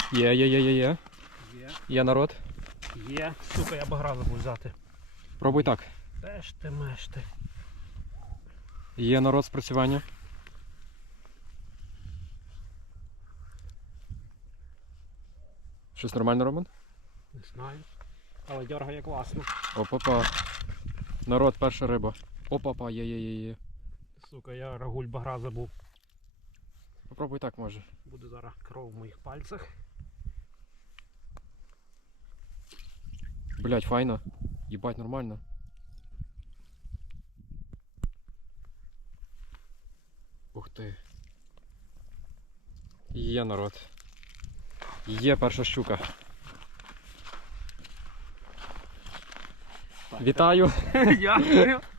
Є. Є. Є народ. Є. Сука, я багра забув взяти. Пробуй так. Теж ти мешти. Є народ спрацювання. Щось нормально, Роман? Не знаю. Але дьоргає класно. Опа-па. Народ, перша риба. Опа-па, є. Сука, я рагуль багра забув. Попробуй так, може. Буде зараз кров в моїх пальцях. Блять, файно. Їбать, нормально. Ух ти. Є народ. Є перша щука. Так, Вітаю! Дякую.